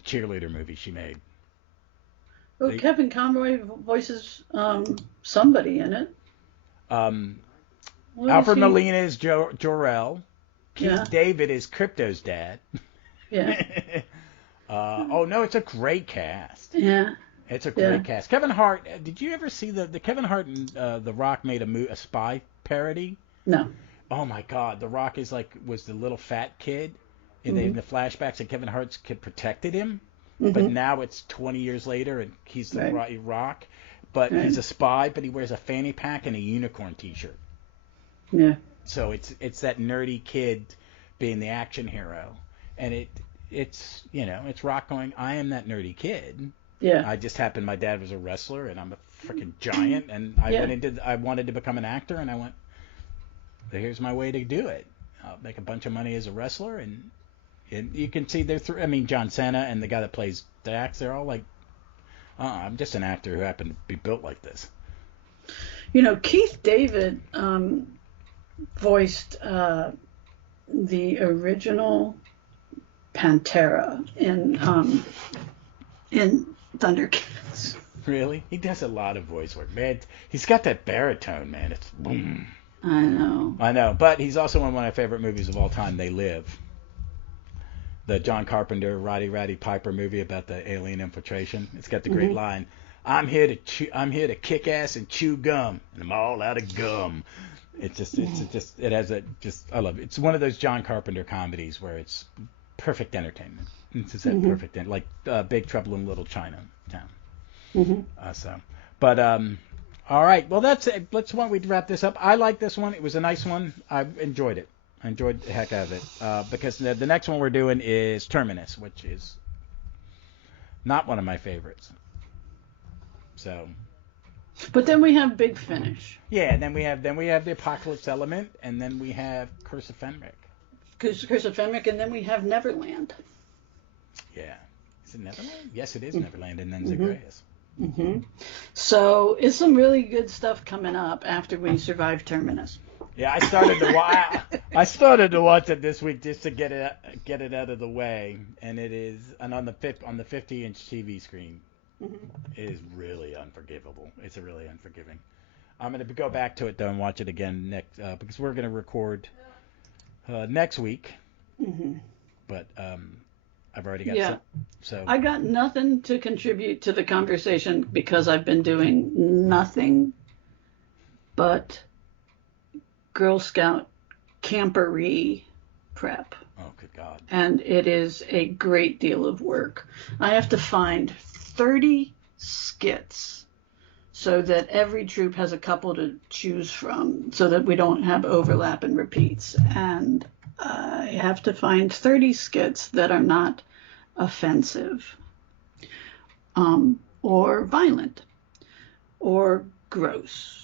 cheerleader movie she made. Oh, Kevin Conroy voices somebody in it. Alfred Molina is Jor-El. Keith David is Crypto's dad. Yeah. Oh no, it's a great cast. Yeah. It's a great cast. Kevin Hart. Did you ever see the Kevin Hart and The Rock made a spy parody? No. Oh my God, The Rock was the little fat kid in the flashbacks, and Kevin Hart's kid protected him. But now it's 20 years later, and he's the Rock, but he's a spy, but he wears a fanny pack and a unicorn T-shirt. Yeah. So it's that nerdy kid being the action hero, and it's Rock going, I am that nerdy kid. Yeah. I just happened, my dad was a wrestler, and I'm a freaking giant, and I wanted to become an actor, and I went, here's my way to do it. I'll make a bunch of money as a wrestler, and you can see John Cena and the guy that plays Dax, they're all like, I'm just an actor who happened to be built like this. Keith David voiced the original Pantera in Thundercats. Really? He does a lot of voice work, man. He's got that baritone, man. It's boom. I know. But he's also in one of my favorite movies of all time, They Live. The John Carpenter, Roddy Piper movie about the alien infiltration. It's got the great line, I'm here to kick ass and chew gum, and I'm all out of gum. I love it. It's one of those John Carpenter comedies where it's perfect entertainment. It's just that perfect, like Big Trouble in Little Chinatown. All right. Well, that's it. Why don't we wrap this up? I like this one. It was a nice one. I enjoyed it. I enjoyed the heck out of it. Because the next one we're doing is Terminus, which is not one of my favorites. So. But then we have Big Finish. Yeah, and then we have the Apocalypse Element, and then we have Curse of Fenric. Curse of Fenric, and then we have Neverland. Yeah. Is it Neverland? Yes, it is Neverland, and then Zagreus. So it's some really good stuff coming up after we survive Terminus. Yeah, I started to watch it this week just to get it out of the way, and on the 50-inch TV screen, it is really unforgivable. It's really unforgiving. I'm gonna go back to it though and watch it again next because we're gonna record next week. But I've already got some. So I got nothing to contribute to the conversation because I've been doing nothing but Girl Scout camporee prep. Oh, good God. And it is a great deal of work. I have to find 30 skits so that every troop has a couple to choose from so that we don't have overlap and repeats. And I have to find 30 skits that are not offensive or violent or gross.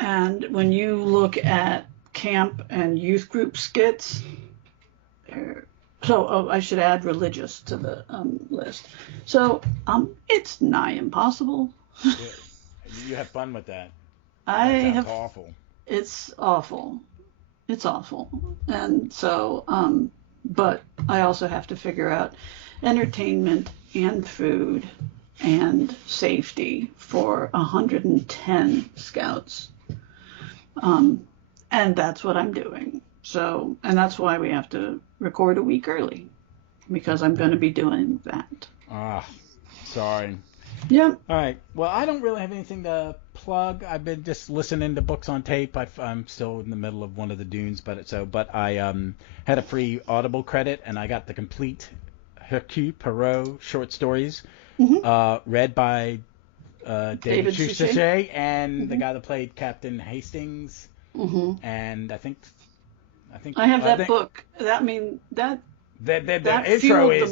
And when you look at camp and youth group skits, I should add religious to the list. So it's nigh impossible. You have fun with that. It's awful. It's awful. It's awful. And so, but I also have to figure out entertainment and food and safety for 110 scouts. And that's what I'm doing. So, and that's why we have to record a week early, because I'm going to be doing that. Sorry. Yeah. All right. Well, I don't really have anything to plug. I've been just listening to books on tape. I'm still in the middle of one of the Dunes, but I had a free Audible credit, and I got the complete Hercule Poirot short stories, read by David Suchet and the guy that played Captain Hastings. And I think I have that book. The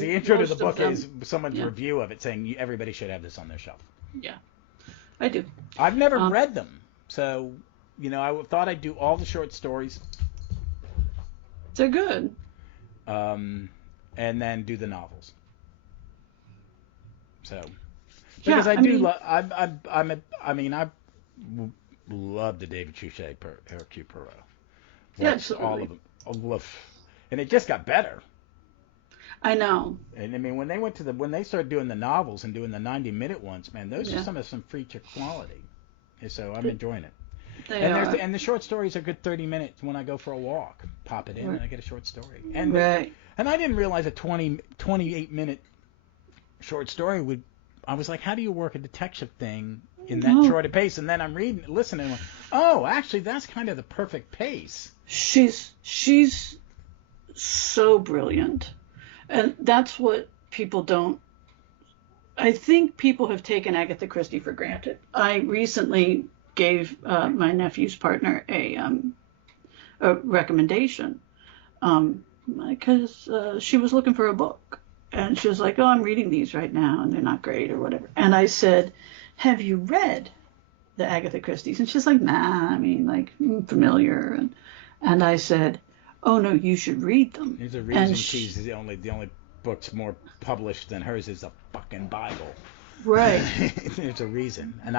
intro to the book is someone's review of it saying everybody should have this on their shelf. Yeah, I do. I've never read them, so I thought I'd do all the short stories. They're good. And then do the novels. So because I love the David Suchet Hercule Poirot. Watched all of them. And it just got better. I know. And I mean, when they started doing the novels and doing the 90-minute ones, man, those are some feature quality. And so I'm enjoying it. And the short stories are good 30 minutes when I go for a walk. Pop it in and I get a short story. And and I didn't realize a 28-minute short story I was like, how do you work a detective thing in that short a pace? And then I'm listening, like, oh, actually, that's kind of the perfect pace. She's so brilliant. And that's what people don't. I think people have taken Agatha Christie for granted. I recently gave my nephew's partner a recommendation because she was looking for a book. And she was like, oh, I'm reading these right now, and they're not great or whatever. And I said, have you read the Agatha Christie's? And she's like, nah, I mean, like, familiar. And I said, oh, no, you should read them. There's a reason she's the only books more published than hers is the fucking Bible. Right. There's a reason. And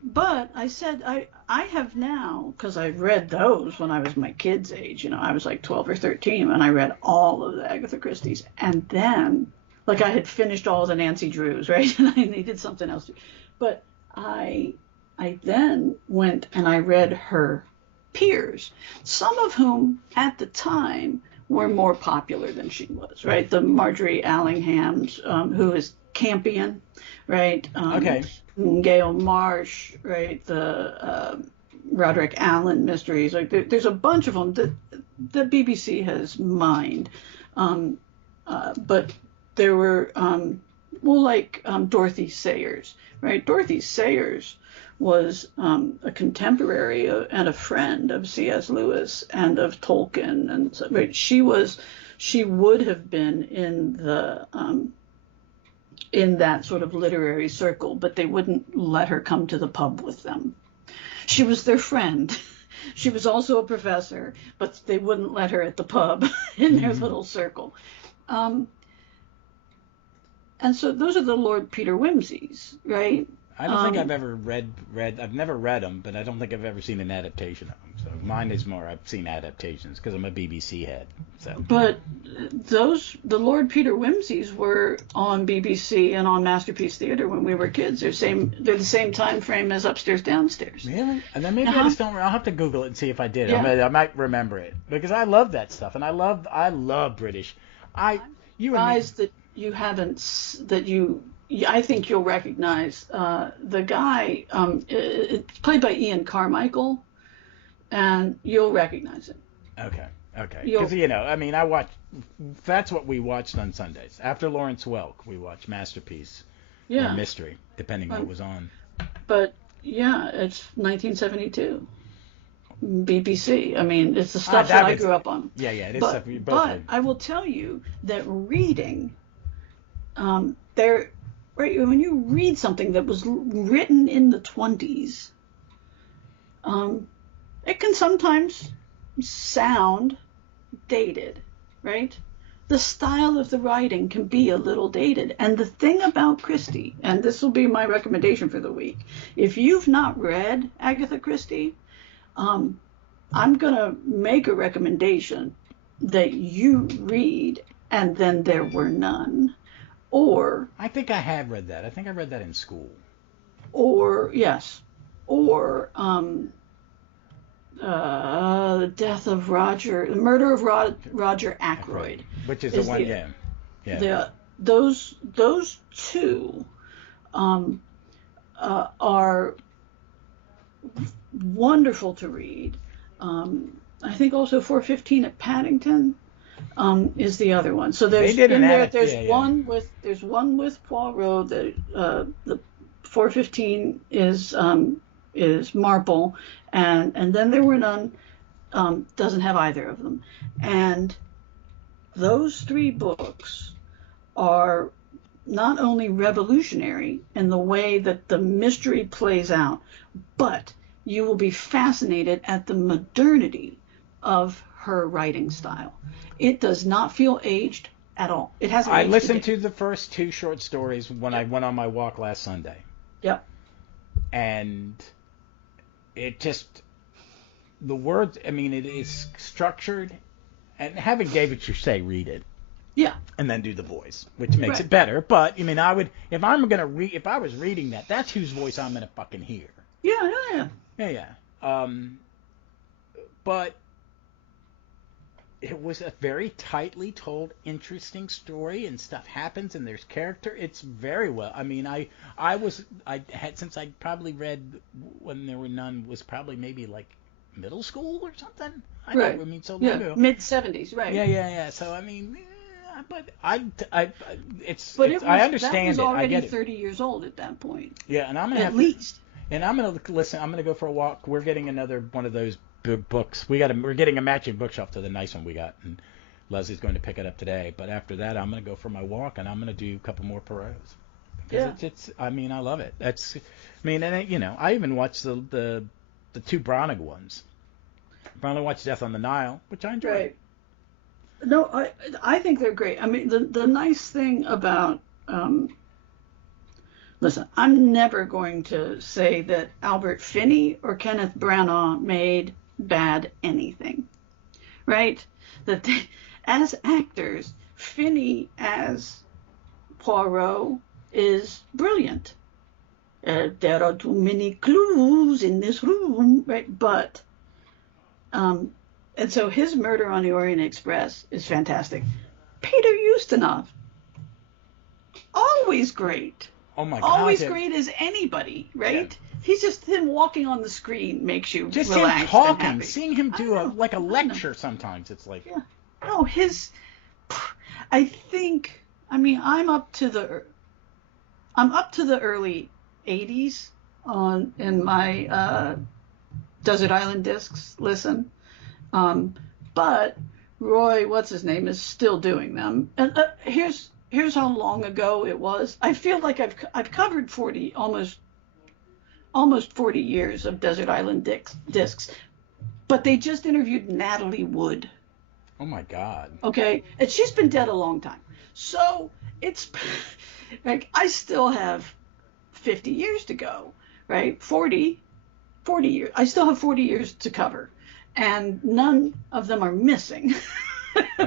But I said, I have now, because I read those when I was my kid's age, I was like 12 or 13 when I read all of the Agatha Christie's. And then, like, I had finished all the Nancy Drews, right? And I needed something else. But I then went and I read her peers, some of whom at the time were more popular than she was, right? The Marjorie Allinghams, who is Campion, right? Okay. Gail Marsh, right? The Roderick Allen mysteries. Like there's a bunch of them that the BBC has mined, but there were Dorothy Sayers, right? Dorothy Sayers was a contemporary and a friend of C.S. Lewis and of Tolkien, and so, right? She would have been in that sort of literary circle, but they wouldn't let her come to the pub with them. She was their friend. She was also a professor, but they wouldn't let her at the pub in their little circle. And so those are the Lord Peter Wimseys, right? I don't think I've ever read. I've never read them, but I don't think I've ever seen an adaptation of them. So mine is more. I've seen adaptations because I'm a BBC head. So. But the Lord Peter Wimseys were on BBC and on Masterpiece Theatre when we were kids. They're the same time frame as Upstairs Downstairs. Really? And then maybe I just don't. I'll have to Google it and see if I did. Yeah. I might remember it because I love that stuff, and I love British. You guys that you haven't I think you'll recognize the guy. It's played by Ian Carmichael, and you'll recognize him. Okay. Because I mean, I watch. That's what we watched on Sundays after Lawrence Welk. We watched Masterpiece or Mystery, depending what was on. But yeah, it's 1972. BBC. I mean, it's the stuff that I grew up on. Yeah, it is. But I will tell you that reading, when you read something that was written in the 20s, it can sometimes sound dated, right? The style of the writing can be a little dated. And the thing about Christie, and this will be my recommendation for the week, if you've not read Agatha Christie, I'm going to make a recommendation that you read And Then There Were None. Or... I think I have read that. I think I read that in school. Or, yes. Or, the murder of Roger Ackroyd. Which is the one, yeah. Those two are wonderful to read. I think also 415 at Paddington is the other one. So there's one with Poirot. The 415 is Marple, and Then There Were None doesn't have either of them. And those three books are not only revolutionary in the way that the mystery plays out, but you will be fascinated at the modernity of her writing style. It does not feel aged at all. It hasn't aged. I listened to the first two short stories when I went on my walk last Sunday. Yep. And it just, the words, I mean, it is structured, and having David Suchet read it. Yeah. And then do the voice, which makes it better. But, I mean, I would, if I was reading that, that's whose voice I'm going to fucking hear. Yeah. But it was a very tightly told, interesting story, and stuff happens, and there's character. It's very well. I mean, I had, since I probably read When There Were None, was probably maybe like middle school or something. Right. I mean, so long ago. Mid-70s, right. Yeah. So, I mean, but I understand that was it. already I get it. 30 years old at that point. Yeah, and I'm going to at least. And I'm going to listen. I'm going to go for a walk. We're getting another one of those big books. We're getting a matching bookshelf to the nice one we got, and Leslie's going to pick it up today. But after that, I'm going to go for my walk, and I'm going to do a couple more Poirots. Yeah. It's. I mean, I love it. I even watched the two Branagh ones. Finally watched Death on the Nile, which I enjoyed. Right. No, I think they're great. I mean, the nice thing about listen, I'm never going to say that Albert Finney or Kenneth Branagh made bad anything, right? That as actors, Finney as Poirot is brilliant. There are too many clues in this room, right? But, and so his Murder on the Orient Express is fantastic. Peter Ustinov, always great. Oh my God! Always great as anybody, right? Yeah. He's just him walking on the screen makes you just relaxed him talking, and happy. Seeing him do a lecture sometimes. It's like I think. I mean, I'm up to the early '80s in my Desert Island Discs listen, but Roy, what's his name, is still doing them. And Here's how long ago it was. I feel like I've covered almost 40 years of Desert Island discs, but they just interviewed Natalie Wood. Oh my God. Okay, and she's been dead a long time, so it's like I still have 50 years to go, right? 40 years. I still have 40 years to cover, and none of them are missing.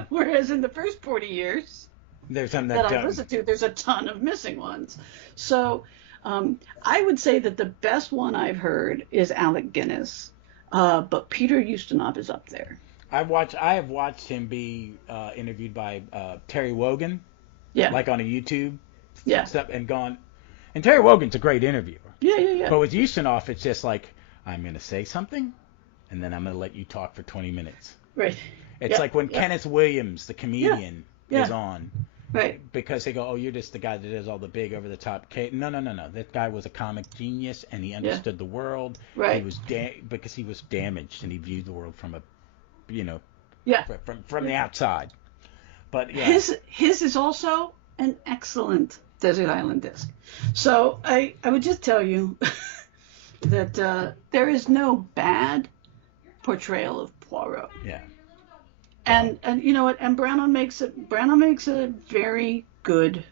Whereas in the first 40 years There's something that I listened to, there's a ton of missing ones. So I would say that the best one I've heard is Alec Guinness, but Peter Ustinov is up there. I have watched him be interviewed by Terry Wogan, Yeah. like on a YouTube Yeah. stuff, and gone. And Terry Wogan's a great interviewer. Yeah. But with Ustinov, it's just like, I'm going to say something, and then I'm going to let you talk for 20 minutes. Right. It's like when Kenneth Williams, the comedian, Yeah. is on. Right. Because they go, oh, you're just the guy that does all the big over-the-top. No. That guy was a comic genius, and he understood the world. Right. He was because he was damaged, and he viewed the world from from the outside. But yeah. His is also an excellent Desert Island Disc. So I would just tell you that there is no bad portrayal of Poirot. Yeah. And you know what? And Branagh makes a very good.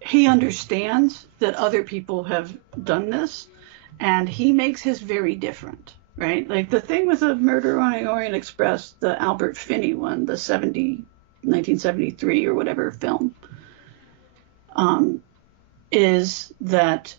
He understands that other people have done this, and he makes his very different, right? Like the thing with the Murder on the Orient Express, the Albert Finney one, the 1973 or whatever film, is that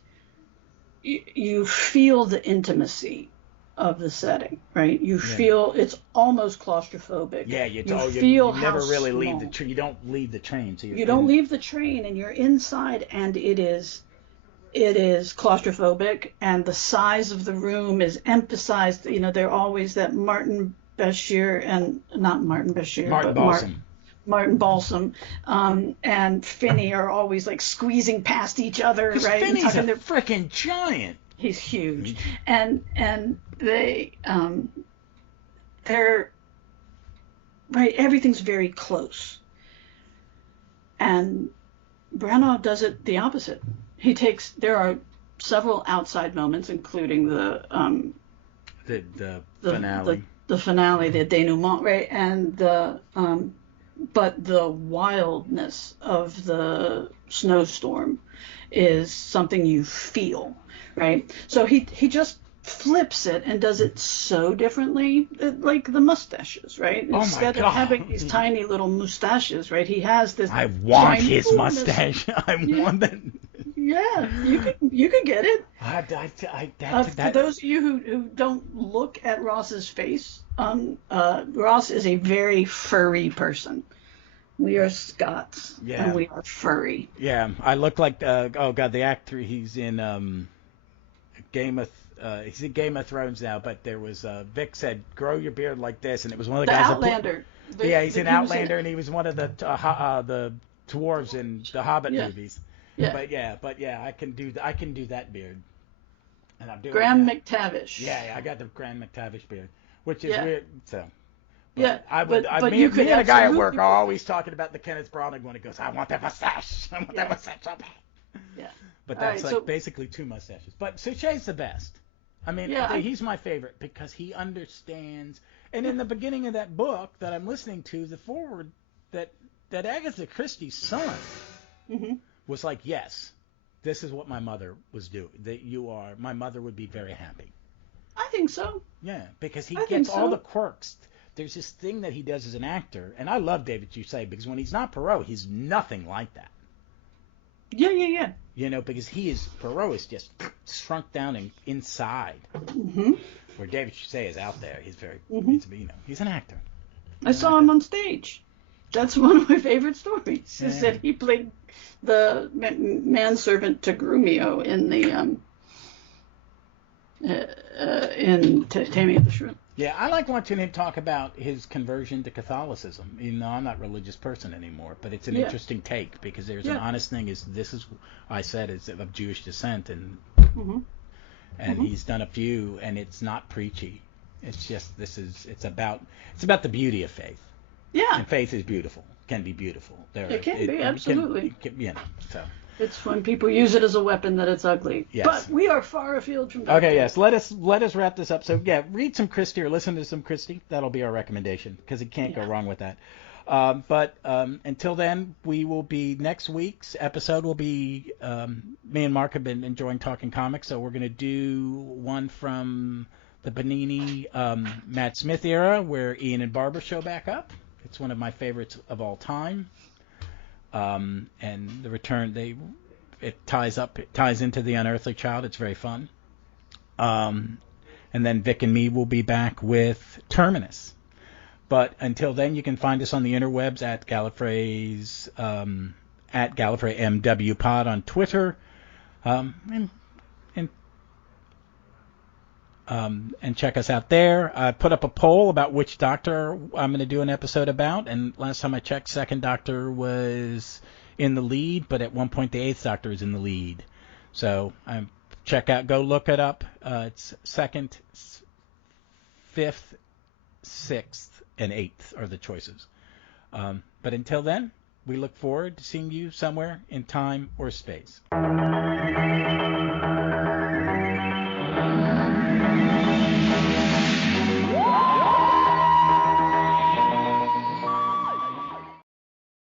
you feel the intimacy of the setting, right? You feel it's almost claustrophobic. Yeah, you never really leave the train. You don't leave the train, so you don't leave the train, and you're inside, and it is claustrophobic, and the size of the room is emphasized. You know, they're always that Martin Balsam and Finney are always like squeezing past each other, right? Finney's a freaking giant. He's huge, and they're right. Everything's very close, and Branagh does it the opposite. There are several outside moments, including the finale, the finale, the denouement, right, and but the wildness of the snowstorm is something you feel. Right, so he just flips it and does it so differently, like the mustaches, right? Instead of having these tiny little mustaches, right? He has this. I want his mustache. I want that. Yeah, you could get it. For those of you who don't look at Ross's face, Ross is a very furry person. We are Scots, and we are furry. Yeah, I look like the actor. He's in he's in Game of Thrones now, but there was Vic said, "Grow your beard like this," and it was one of the guys. Outlander. He's in Outlander, and he was one of the dwarves in the Hobbit movies. Yeah. But I can do that beard, and I'm doing Graham McTavish. Yeah, I got the Graham McTavish beard, which is weird. So. But me and a guy at work are always talking about the Kenneth Branagh when he goes, I want that mustache. I want that mustache so bad. Yeah. But that's basically two mustaches. But Suchet's the best. I mean, he's my favorite because he understands. And in the beginning of that book that I'm listening to, the foreword, that Agatha Christie's son was like, yes, this is what my mother was doing. My mother would be very happy. I think so. Yeah, because he gets all the quirks. There's this thing that he does as an actor, and I love David Suchet because when he's not Poirot, he's nothing like that. Yeah. You know, because Poirot is just shrunk down and inside. Where David Suchet is out there. He's very, he's an actor. I saw him on stage. That's one of my favorite stories. Is that he played the manservant to Grumio in the in Taming of the Shrew. Yeah, I like watching him talk about his conversion to Catholicism. You know, I'm not a religious person anymore, but it's an interesting take because there's an honest thing. Is of Jewish descent, and he's done a few, and it's not preachy. It's just it's about the beauty of faith. Yeah, and faith is beautiful. Can be beautiful. It can be absolutely. So. It's when people use it as a weapon that it's ugly. Yes. But we are far afield from that. Okay, yes. Let us wrap this up. So, read some Christie or listen to some Christie. That'll be our recommendation because you can't go wrong with that. But until then, next week's episode will be, me and Mark have been enjoying talking comics, so we're going to do one from the Panini Matt Smith era, where Ian and Barbara show back up. It's one of my favorites of all time. And the return, it ties into The Unearthly Child. It's very fun. And then Vic and me will be back with Terminus. But until then, you can find us on the interwebs at Gallifrey's at Gallifrey MW Pod on Twitter, and check us out there. I put up a poll about which Doctor I'm going to do an episode about, and last time I checked, Second Doctor was in the lead, but at one point the Eighth Doctor is in the lead. So go look it up. It's Second, Fifth, Sixth, and 8th are the choices. But until then, we look forward to seeing you somewhere in time or space.